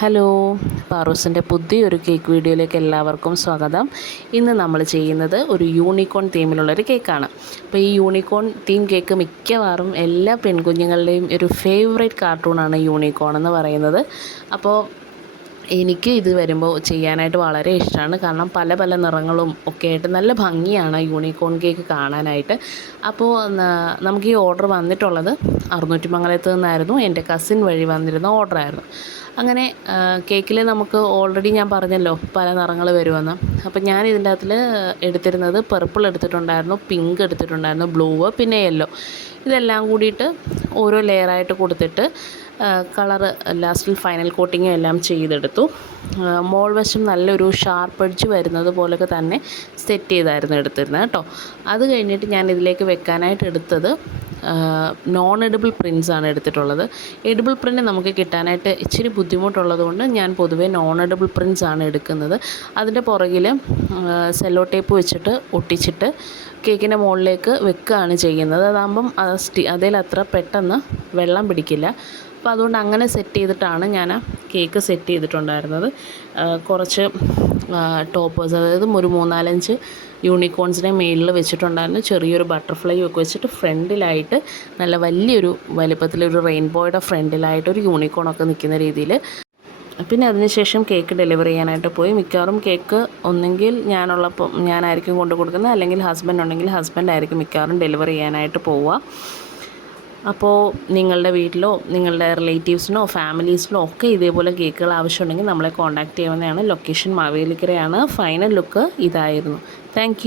Hello, പാറൂസിൻ്റെ പുതിയൊരു cake വീഡിയോയിലേക്ക് എല്ലാവർക്കും സ്വാഗതം. ഇന്ന് നമ്മൾ ചെയ്യുന്നത് ഒരു യൂണിക്കോൺ തീമിലുള്ളൊരു കേക്കാണ്. അപ്പോൾ ഈ യൂണിക്കോൺ തീം കേക്ക് മിക്കവാറും എല്ലാ പെൺകുഞ്ഞുങ്ങളുടെയും ഒരു ഫേവറേറ്റ് കാർട്ടൂണാണ് യൂണിക്കോൺ എന്ന് പറയുന്നത്. അപ്പോൾ എനിക്ക് ഇത് വരുമ്പോൾ ചെയ്യാനായിട്ട് വളരെ ഇഷ്ടമാണ്. കാരണം പല പല നിറങ്ങളും ഒക്കെ ആയിട്ട് നല്ല ഭംഗിയാണ് യൂണിക്കോൺ കേക്ക് കാണാനായിട്ട്. അപ്പോൾ നമുക്ക് ഈ ഓർഡർ വന്നിട്ടുള്ളത് അറുന്നൂറ്റിമംഗലത്ത് നിന്നായിരുന്നു. എൻ്റെ കസിൻ വഴി വന്നിരുന്ന ഓർഡറായിരുന്നു. അങ്ങനെ കേക്കിൽ നമുക്ക് ഓൾറെഡി ഞാൻ പറഞ്ഞല്ലോ പല നിറങ്ങൾ വരുമെന്ന്. അപ്പം ഞാൻ ഇതിൻ്റെ അകത്തിൽ എടുത്തിരുന്നത് പർപ്പിൾ എടുത്തിട്ടുണ്ടായിരുന്നു, പിങ്ക് എടുത്തിട്ടുണ്ടായിരുന്നു, ബ്ലൂ, പിന്നെ യെല്ലോ. ഇതെല്ലാം കൂടിയിട്ട് ഓരോ ലെയറായിട്ട് കൊടുത്തിട്ട് കളറ് ലാസ്റ്റിൽ ഫൈനൽ കോട്ടിങ്ങും എല്ലാം ചെയ്തെടുത്തു. മോൾ വശം നല്ലൊരു ഷാർപ്പ് എഡ്ജ് വരുന്നത് പോലൊക്കെ തന്നെ സെറ്റ് ചെയ്തായിരുന്നു എടുത്തിരുന്നത് കേട്ടോ. അത് കഴിഞ്ഞിട്ട് ഞാൻ ഇതിലേക്ക് വെക്കാനായിട്ട് എടുത്തത് നോൺ എഡിബിൾ പ്രിൻസാണ് എടുത്തിട്ടുള്ളത്. എഡിബിൾ പ്രിൻ്റ് നമുക്ക് കിട്ടാനായിട്ട് ഇച്ചിരി ബുദ്ധിമുട്ടുള്ളത് കൊണ്ട് ഞാൻ പൊതുവേ നോൺ എഡിബിൾ പ്രിൻസാണ് എടുക്കുന്നത്. അതിൻ്റെ പുറകിൽ സെല്ലോ ടേപ്പ് വെച്ചിട്ട് ഒട്ടിച്ചിട്ട് കേക്കിൻ്റെ മുകളിലേക്ക് വെക്കുകയാണ് ചെയ്യുന്നത്. അതാകുമ്പം അതിലത്ര പെട്ടെന്ന് വെള്ളം പിടിക്കില്ല. അപ്പോൾ അതുകൊണ്ട് അങ്ങനെ സെറ്റ് ചെയ്തിട്ടാണ് ഞാൻ കേക്ക് സെറ്റ് ചെയ്തിട്ടുണ്ടായിരുന്നത്. കുറച്ച് ടോപ്പേഴ്സ്, അതായത് ഒരു 3-4 യൂണിക്കോൺസിനെ മേളിൽ വെച്ചിട്ടുണ്ടായിരുന്നു. ചെറിയൊരു ബട്ടർഫ്ലൈ ഒക്കെ വെച്ചിട്ട് ഫ്രണ്ടിലായിട്ട് നല്ല വലിയൊരു വലിപ്പത്തിലൊരു റെയിൻബോയുടെ ഫ്രണ്ടിലായിട്ടൊരു യൂണിക്കോണൊക്കെ നിൽക്കുന്ന രീതിയിൽ. പിന്നെ അതിനുശേഷം കേക്ക് ഡെലിവറി ചെയ്യാനായിട്ട് പോയി. മിക്കവാറും കേക്ക് ഒന്നെങ്കിൽ ഞാനായിരിക്കും കൊണ്ടു കൊടുക്കുന്നത്, അല്ലെങ്കിൽ ഹസ്ബൻഡ് ഉണ്ടെങ്കിൽ ഹസ്ബൻഡായിരിക്കും മിക്കവാറും ഡെലിവറി ചെയ്യാനായിട്ട് പോവുക. അപ്പോൾ നിങ്ങളുടെ വീട്ടിലോ നിങ്ങളുടെ റിലേറ്റീവ്സിനോ ഫാമിലീസിനോ ഒക്കെ ഇതേപോലെ കേക്കുകൾ ആവശ്യമുണ്ടെങ്കിൽ നമ്മളെ കോൺടാക്റ്റ് ചെയ്യാവുന്നതാണ്. ലൊക്കേഷൻ മാവേലിക്കരയാണ്. ഫൈനൽ ലുക്ക് ഇതായിരുന്നു. താങ്ക്